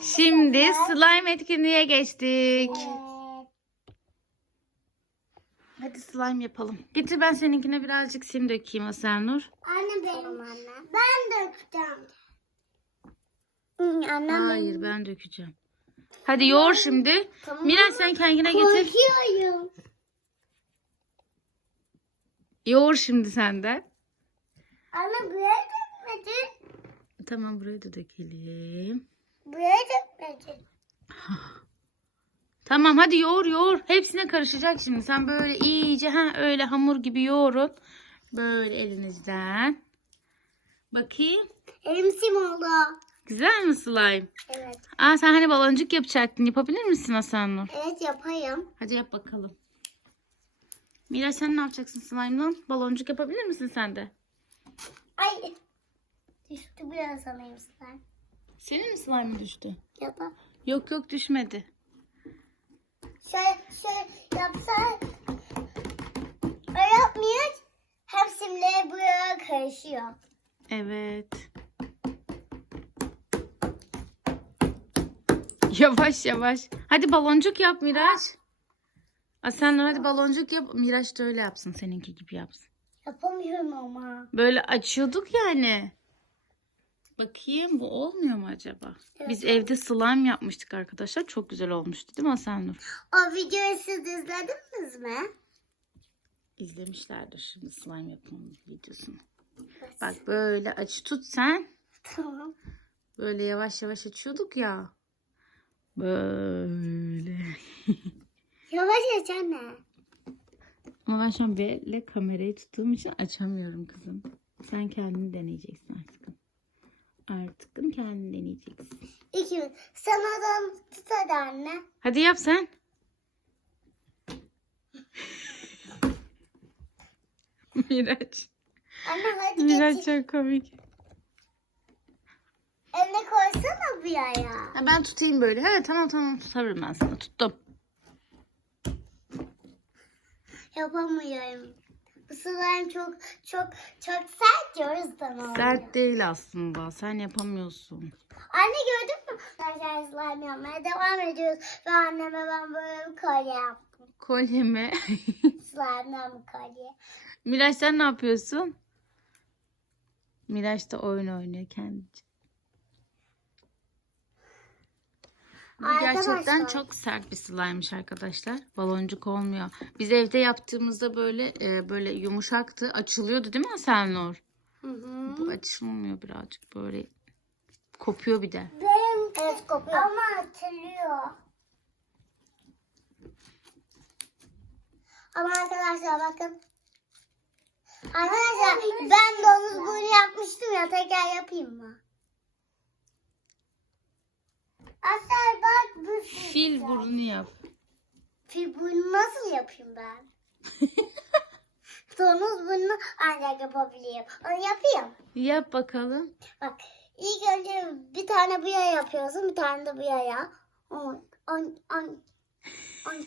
Şimdi slime etkinliğe geçtik. Evet. Hadi slime yapalım. Getir ben seninkine birazcık sim dökeyim Asenur. Anne benim anne. Ben dökeceğim. Annem Hayır ben dökeceğim. Hadi yoğur şimdi. Miraç sen kendine getir. Korkuyorum. Yoğur şimdi sen de. Anne buraya dökmedin. Tamam buraya da dökelim. Buraya dökmedin. Tamam hadi yoğur yoğur. Hepsine karışacak şimdi. Sen böyle iyice ha öyle hamur gibi yoğurun. Böyle elinizden. Bakayım. Elim sim oldu. Güzel mi slime? Evet. Aa sen hani baloncuk yapacaktın. Yapabilir misin Hasan Nur? Evet yapayım. Hadi yap bakalım. Miraç sen ne yapacaksın slime'dan? Baloncuk yapabilir misin sen de? Ay. Düştü biraz sanayım sen. Senin mi slime düştü? Yapalım. Yok yok düşmedi. Şöyle, şöyle yapsan öyle yapmıyor. Hepsimle buraya karışıyor. Evet. Yavaş yavaş. Hadi baloncuk yap Miraç. Aa, sen hadi baloncuk yap. Miraç da öyle yapsın. Seninki gibi yapsın. Yapamıyorum ama. Böyle açıyorduk yani. Bakayım bu olmuyor mu acaba? Biz evde slime yapmıştık arkadaşlar. Çok güzel olmuştu değil mi Hasan Nur? O videoyu siz izlediniz mi? İzlemişlerdir şimdi slime yapımı videosunu. Bak böyle aç tut sen. Tamam. Böyle yavaş yavaş açıyorduk ya. Böyle. Yavaş aç anne. Ama ben şu an böyle kamerayı tuttuğum için açamıyorum kızım. Sen kendini deneyeceksin artık. Artık kendini deneyeceksin. İki. Sen adam tut hadi anne. Hadi yap sen. Miraç. Anne hadi Miraç getir. çok komik. Eline koysana bir ayağa. Ha, ben tutayım böyle. Evet tamam tamam tutabilirim ben sana. Tuttum. Yapamıyorum. Bu slime çok çok çok sert ya o yüzden. Sert değil aslında. Sen yapamıyorsun. Anne gördün mü? Arkadaşlar slime yapmaya devam ediyoruz. Ve anneme ben böyle bir kolye yaptım. Kolye mi? Slime'dan bir kolye. Miraç sen ne yapıyorsun? Miraç da oyun oynuyor kendince. Bu gerçekten Arkadaşlar. çok sert bir slime'mış arkadaşlar. Baloncuk olmuyor. Biz evde yaptığımızda böyle e, böyle yumuşaktı. Açılıyordu değil mi Hasan Nur? Hı hı. Bu açılmıyor birazcık böyle. Kopuyor bir de. Benim evet, kopuyor. Ama hatırlıyor. Ama arkadaşlar bakın. Arkadaşlar ben domuz burnu yapmıştım ya tekrar yapayım mı? Asel bak bu Fil burnu yap. fil burnu nasıl yapayım ben? domuz burnu ancak yapabiliyorum. Onu yapayım. Yap bakalım. Bak ilk önce bir tane bu yaya yapıyorsun bir tane de bu yaya. On, on, on, on.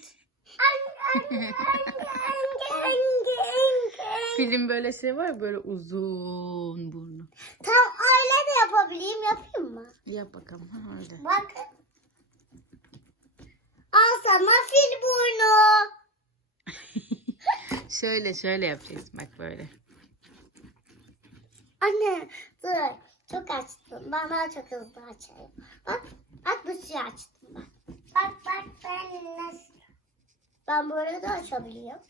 Filin böyle şey var ya, böyle uzun burnu. Yapabileyim yapayım mı? Yap bakalım. Ha, öyle. Bak. Al sana fil burnu. Şöyle şöyle yapacaksın bak böyle. Anne dur. Çok açtım. Ben daha çok hızlı açayım. Bak. Bak bir şey açtım ben. Bak bak ben nasıl. Ben böyle de açabiliyorum.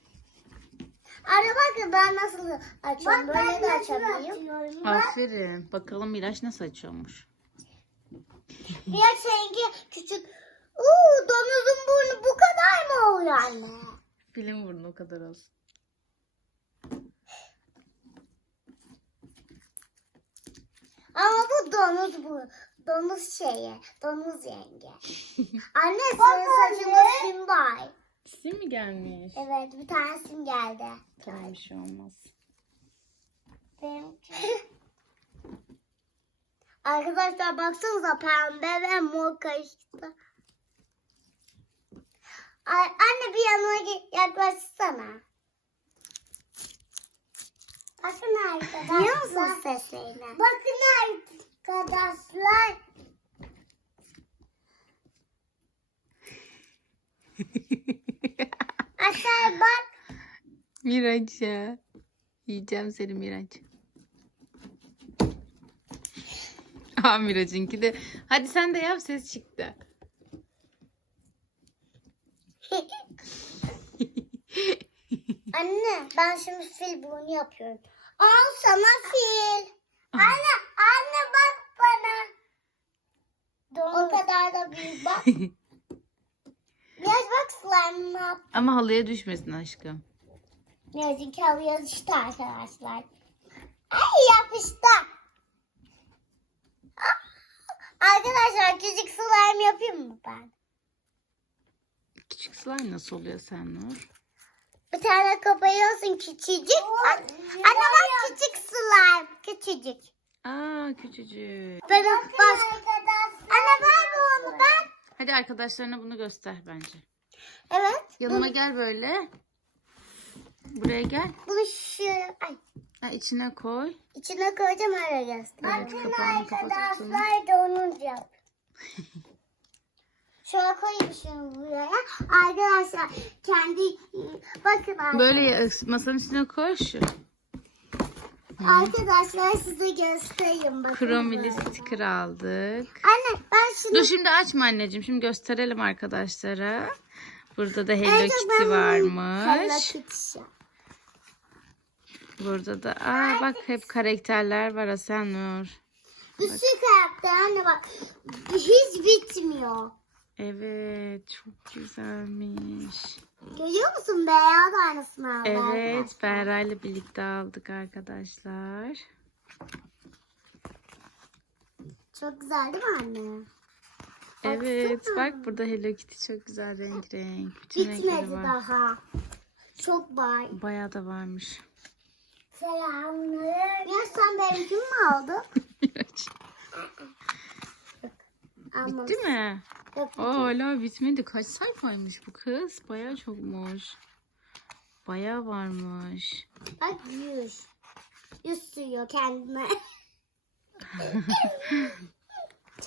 Anne bakın ben nasıl açıyorum. böyle de açabiliyorum. Aferin. Bakalım Miraç nasıl açıyormuş. Bir seninki küçük. Uuu domuzun burnu bu kadar mı oluyor anne? Filin burnu o kadar olsun. Ama bu domuz bu. Domuz şeyi. Domuz yenge. Anne senin saçında sim var. Sim mi gelmiş? Evet bir tane sim geldi. Tamam bir şey olmaz. Arkadaşlar baksanıza pembe ve mor karıştı. Ay, anne bir yanına yaklaşsana. Bakın arkadaşlar. Biliyor musun seslerini? Bakın arkadaşlar. Arkadaşlar bak. Miraç ya. Yiyeceğim seni Miraç. Aa Miraç'ınki de. Hadi sen de yap ses çıktı. Anne ben şimdi fil burnu yapıyorum. Al sana fil. Anne anne bak bana. O kadar da büyük bak. Biraz bak slime ne yap? Ama halıya düşmesin aşkım. Birazcık düştü arkadaşlar. Ay yapıştı. Ah! Arkadaşlar küçük slime yapayım mı ben? Küçük slime nasıl oluyor sen Nur? Bir tane koparıyorsun küçücük. An- Anne bak küçük slime. Küçücük. Aa küçücük. Ben baş... Anne ver onu ben. Hadi arkadaşlarına bunu göster bence. Evet. Yanıma gel böyle. Buraya gel. Bunu şöyle ay, Ha, içine koy. içine koyacağım öyle göster. Evet, kapağını kapatırsın. da onun yap. Şöyle koyayım şunu buraya. Arkadaşlar kendi bakın arkadaşlar. Böyle ya- masanın üstüne koy şu. Arkadaşlar size göstereyim bakın. Kromili böyle. sticker aldık. Anne ben şunu Dur şimdi açma anneciğim. Şimdi gösterelim arkadaşlara. Burada da Hello Kitty bunu- Hello varmış. Kitty. Burada da aa bak hep karakterler var Hasan Nur. Bir sürü karakter anne bak. Hiç bitmiyor. Evet çok güzelmiş. Görüyor musun? Beyaz aynısını aldı Evet. Berra ile birlikte aldık arkadaşlar. Çok güzel değil mi anne? Evet Baksana. bak burada Hello Kitty çok güzel renk renk. Bütün renkleri Bitmedi var. daha. Çok var. Bayağı da varmış. Selamlar. Ya sen benimkini mi aldın? Almamış. Bitti mi? Yok, Aa, hala bitmedi. Kaç sayfaymış bu kız? Bayağı çokmuş. Bayağı varmış. Bak yüz. Yüz sürüyor kendine.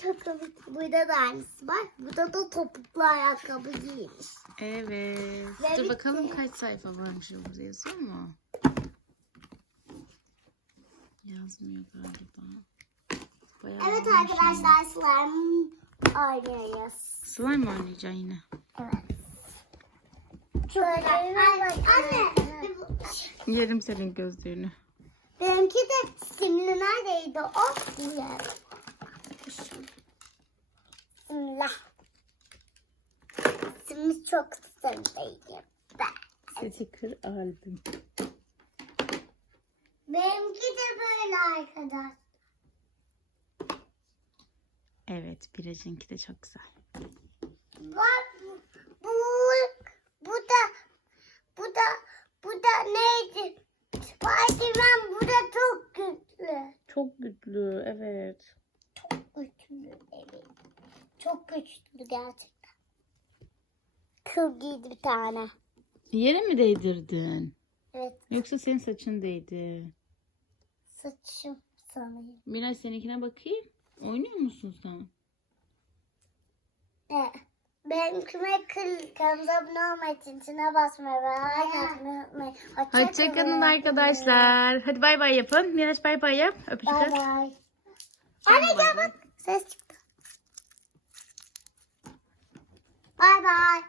Çok komik. Burada da aynısı var. Burada da topuklu ayakkabı giymiş. Evet. Ve Dur bitti. bakalım kaç sayfa varmış burada yazıyor mu? Yazmıyor galiba. Bayağı Evet arkadaşlar slime oynuyoruz. Slime mi oynayacaksın yine? Evet. Şöyle. Anne. Yerim senin gözlüğünü. Benimki de simli neredeydi o? Simli. Simli. Simli çok simliydi. Ben. Sticker albüm. Benimki de böyle arkadaş. Evet, Biracınki de çok güzel. Bak bu, bu, bu da, bu da, bu da neydi? Spiderman bu da çok güçlü. Çok güçlü, evet. Güçlü evet. Çok güçlü gerçekten. Kıl giydi bir tane. Yere mi değdirdin? Evet Yoksa senin saçın değdi. Saçım sanırım. Miraç seninkine bakayım. Oynuyor musun sen? Evet. Benimkime kıl kanalımıza abone olmayı için çine basmayı ve like atmayı unutmayın. Hoşça Hoşçakalın kalın. arkadaşlar. Hadi bay bay yapın. Miraç bay bay yap. Öpücük Bay at. bay. Anne gel bak. Ses çıktı. Bay bay.